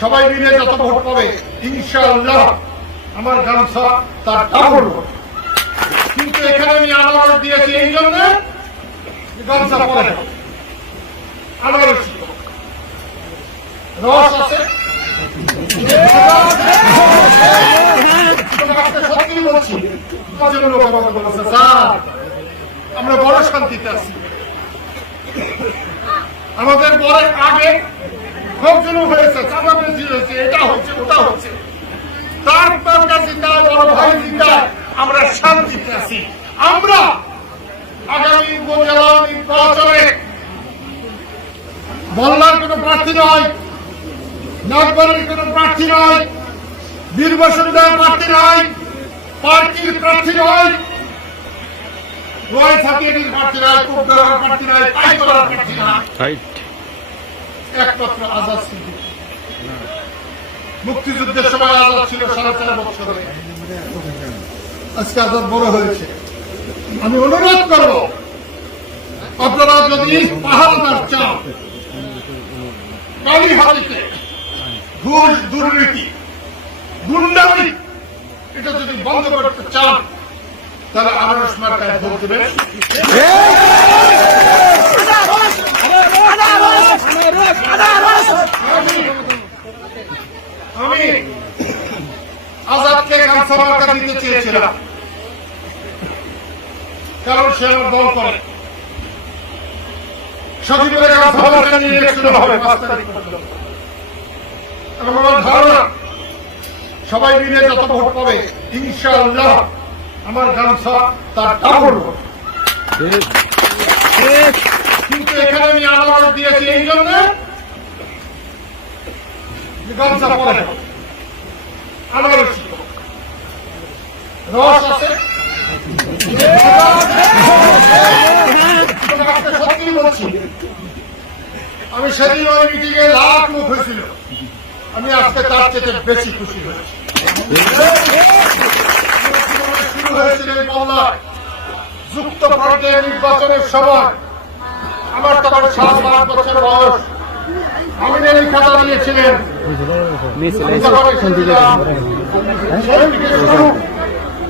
সবাই মিলে যত ভোট পাবে ইনশাআল্লাহ আমার গামছা তার ডাবল। কিন্তু এখানে আমি আনারস দিয়েছি এই জন্য গামছা পরে না। রস আছে বলছি কজন লোক আমাকে বলেছে, "স্যার, আমরা বড় শান্তিতে আছি আমাদের পরে আগে চিন্তায় আমরা শান্তিতে আছি। আমরা আগামী নির্বাচনে বল্লার কোন প্রার্থী নয় নাগবাড়ির কোন প্রার্থী নয় বীর বসুন্ধরার প্রার্থী নয়, পার্টির প্রার্থী নয় রয় ছাতিয়ের প্রার্থী নয় প্রার্থী নয় প্রার্থী নয়। একমাত্র আজাদ সিদ্দিকী মুক্তিযুদ্ধের সময় আজাদ ছিল সাড়ে চার বছরে। আজকে আজাদ বড় হয়েছে। আমি অনুরোধ করব, আপনারা যদি পাহাড়দার চান কালী হাতিতে ঘুষ, দুর্নীতি, গুন্ডামি, এটা যদি বন্ধ করতে চান, তাহলে আনারস মার্কায় ভোট দেবেন আমি আজাদকে দিতে চেয়েছিলাম কারণ সে আমার দল করে। সচিবের গামছা নিয়ে ইলেকশন হবে পাঁচ তারিখ পর্যন্ত। এবং আমার ধারণা, সবাই মিলে যত ভোট পাবে, ইনশাআল্লাহ আমার গামছা তার ডাবল কিন্তু এখানে আমি আনারস দিয়েছি এই জন্য গামছা পরে না। রস আছে সত্যি বলছি আমি সেদিন ওই মিটিংয়ে লাখ লোক হয়েছিল। আমি আজকে তার চেয়ে বেশি খুশি হয়েছি। শুরু হয়েছিল এই মামলায়। যুক্ত পর্যায়ে নির্বাচনের সময় আমার তখন সাত আট বছর বয়স। আমি এই খাতা নিয়েছিলেন